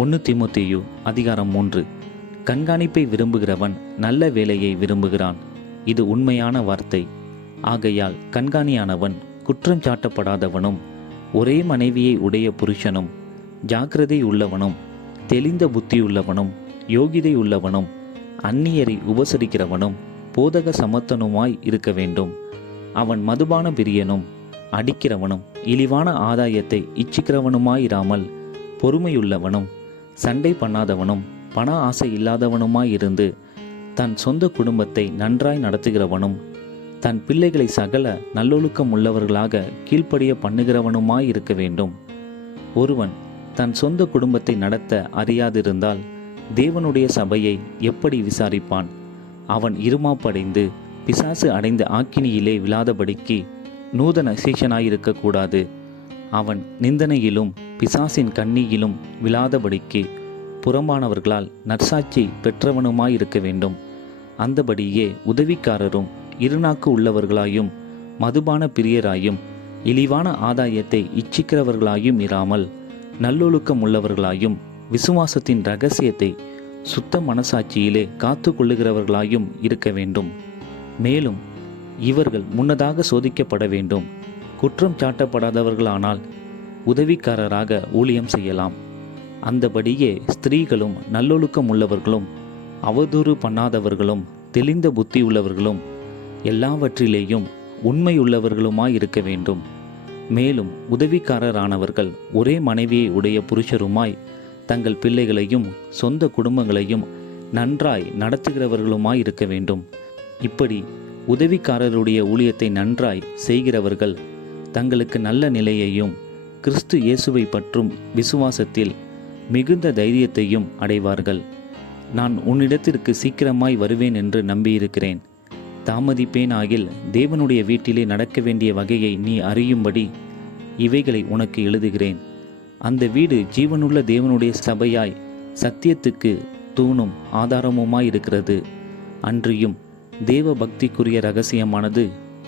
1 தீமோத்தேயு அதிகாரம் 3. கண்காணிப்பை விரும்புகிறவன் நல்ல வேலையை விரும்புகிறான். இது உண்மையான வார்த்தை. ஆகையால் கண்காணியானவன் குற்றம் சாட்டப்படாதவனும் ஒரே மனைவியை உடைய புருஷனும் ஜாக்கிரதை உள்ளவனும் தெளிந்த புத்தியுள்ளவனும் யோகிதை உள்ளவனும் அந்நியரை உபசரிக்கிறவனும் போதக சமத்தனுமாய் இருக்க வேண்டும். அவன் மதுபான பிரியனும் அடிக்கிறவனும் இழிவான ஆதாயத்தை இச்சிக்கிறவனுமாயிராமல் பொறுமையுள்ளவனும் சண்டை பண்ணாதவனும் பண ஆசை இல்லாதவனுமாயிருந்து தன் சொந்த குடும்பத்தை நன்றாய் நடத்துகிறவனும் தன் பிள்ளைகளை சகல நல்லொழுக்கம் உள்ளவர்களாக கீழ்ப்படிய பண்ணுகிறவனுமாயிருக்க வேண்டும். ஒருவன் தன் சொந்த குடும்பத்தை நடத்த அறியாதிருந்தால் தேவனுடைய சபையை எப்படி விசாரிப்பான்? அவன் இருமாப்படைந்து பிசாசு அடைந்த ஆக்கினியிலே விழாதபடிக்கு நூதன சீஷனாயிருக்கக்கூடாது. அவன் நிந்தனையிலும் பிசாசின் கண்ணியிலும் விழாதபடிக்கு புறம்பானவர்களால் நற்சாட்சி பெற்றவனுமாயிருக்க வேண்டும். அந்தபடியே உதவிக்காரரும் இருநாக்கு உள்ளவர்களாயும் மதுபான பிரியராயும் இழிவான ஆதாயத்தை இச்சிக்கிறவர்களாயும் இராமல் நல்லொழுக்கம் உள்ளவர்களாயும் விசுவாசத்தின் இரகசியத்தை சுத்த மனசாட்சியிலே காத்து கொள்ளுகிறவர்களாயும் இருக்க வேண்டும். மேலும் இவர்கள் முன்னதாக சோதிக்கப்பட வேண்டும். குற்றம் சாட்டப்படாதவர்களானால் உதவிக்காரராக ஊழியம் செய்யலாம். அந்தபடியே ஸ்திரீகளும் நல்லொழுக்கம் உள்ளவர்களும் அவதூறு பண்ணாதவர்களும் தெளிந்த புத்தி உள்ளவர்களும் எல்லாவற்றிலேயும் உண்மையுள்ளவர்களுமாயிருக்க வேண்டும். மேலும் உதவிக்காரரானவர்கள் ஒரே மனைவியை உடைய புருஷருமாய் தங்கள் பிள்ளைகளையும் சொந்த குடும்பங்களையும் நன்றாய் நடத்துகிறவர்களுமாயிருக்க வேண்டும். இப்படி உதவிக்காரருடைய ஊழியத்தை நன்றாய் செய்கிறவர்கள் தங்களுக்கு நல்ல நிலையையும் கிறிஸ்து இயேசுவை பற்றும் விசுவாசத்தில் மிகுந்த தைரியத்தையும் அடைவார்கள். நான் உன்னிடத்திற்கு சீக்கிரமாய் வருவேன் என்று நம்பியிருக்கிறேன். தாமதிப்பேன் ஆகில் தேவனுடைய வீட்டிலே நடக்க வேண்டிய வகையை நீ அறியும்படி இவைகளை உனக்கு எழுதுகிறேன். அந்த வீடு ஜீவனுள்ள தேவனுடைய சபையாய் சத்தியத்துக்கு தூணும் ஆதாரமுமாயிருக்கிறது. அன்றியும் தேவ பக்திக்குரிய இரகசியமானது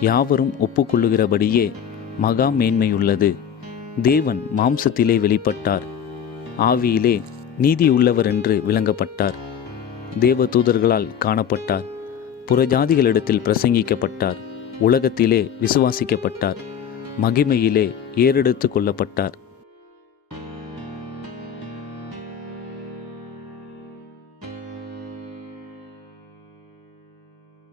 யாவரும் ஒப்புக்கொள்ளுகிறபடியே மகா மேன்மையுள்ளது. தேவன் மாம்சத்திலே வெளிப்பட்டார், ஆவியிலே நீதியுள்ளவர் என்று விளங்கப்பட்டார். தேவ தூதர்களால் காணப்பட்டார், புறஜாதிகளிடத்தில் பிரசங்கிக்கப்பட்டார், உலகத்திலே விசுவாசிக்கப்பட்டார், மகிமையிலே ஏறெடுத்து கொள்ளப்பட்டார்.